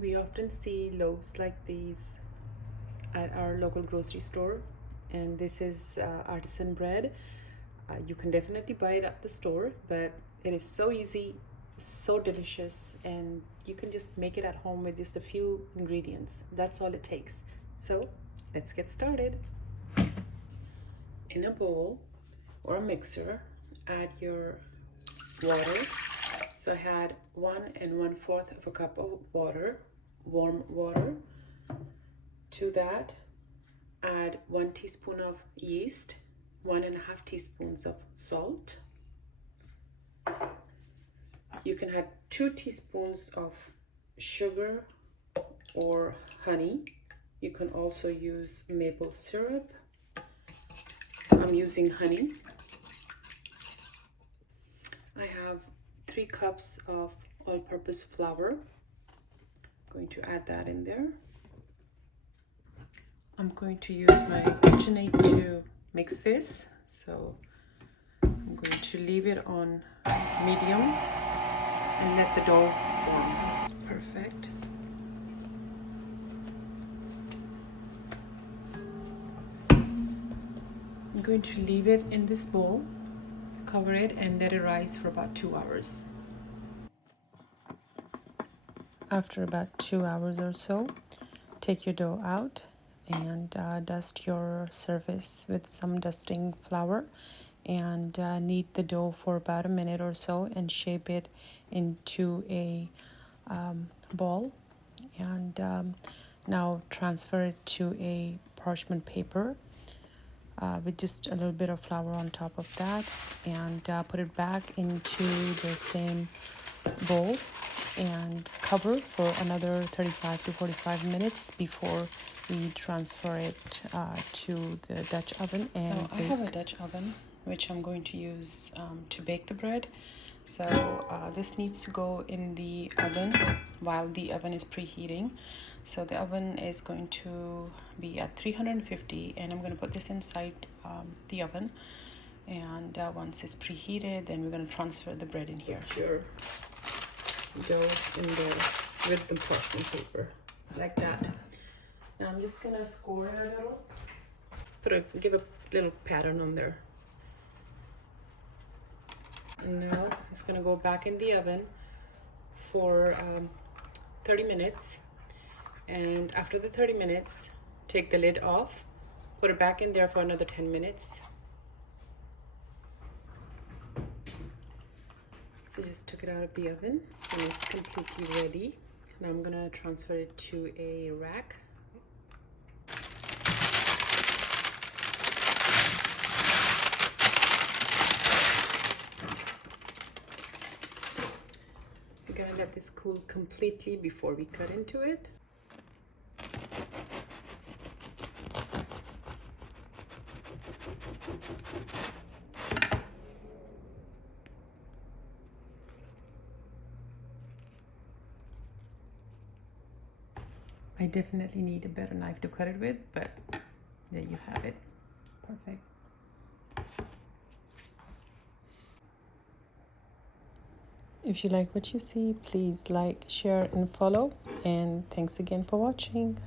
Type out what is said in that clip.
We often see loaves like these at our local grocery store, and this is artisan bread. You can definitely buy it at the store, but it is so easy, so delicious, and you can just make it at home with just a few ingredients. That's all it takes. So let's get started. In a bowl or a mixer, add your water. So I had 1 1/4 of a cup of water, warm water. To that, add 1 teaspoon of yeast, 1.5 teaspoons of salt. You can add 2 teaspoons of sugar or honey. You can also use maple syrup. I'm using honey. I have 3 cups of all-purpose flour. I'm going to add that in there. I'm going to use my KitchenAid to mix this. So I'm going to leave it on medium and let the dough form. This is perfect. I'm going to leave it in this bowl, cover it, and let it rise for about 2 hours. After about 2 hours or so, take your dough out and dust your surface with some dusting flour, and knead the dough for about a minute or so and shape it into a ball. And now transfer it to a parchment paper with just a little bit of flour on top of that, and put it back into the same bowl and cover for another 35 to 45 minutes before we transfer it to the Dutch oven and so bake. I have a Dutch oven which I'm going to use to bake the bread. So this needs to go in the oven while the oven is preheating. So the oven is going to be at 350, and I'm going to put this inside the oven. And once it's preheated, then we're going to transfer the bread in here. Sure. Dough in there with the parchment paper, like that. Now I'm just gonna score it a little. Give a little pattern on there. And now it's gonna go back in the oven for 30 minutes. And after the 30 minutes, take the lid off, put it back in there for another 10 minutes. So just took it out of the oven and it's completely ready. Now I'm gonna transfer it to a rack. We're gonna let this cool completely before we cut into it. I definitely need a better knife to cut it with, but there you have it. Perfect. If you like what you see, please like, share, and follow. And thanks again for watching.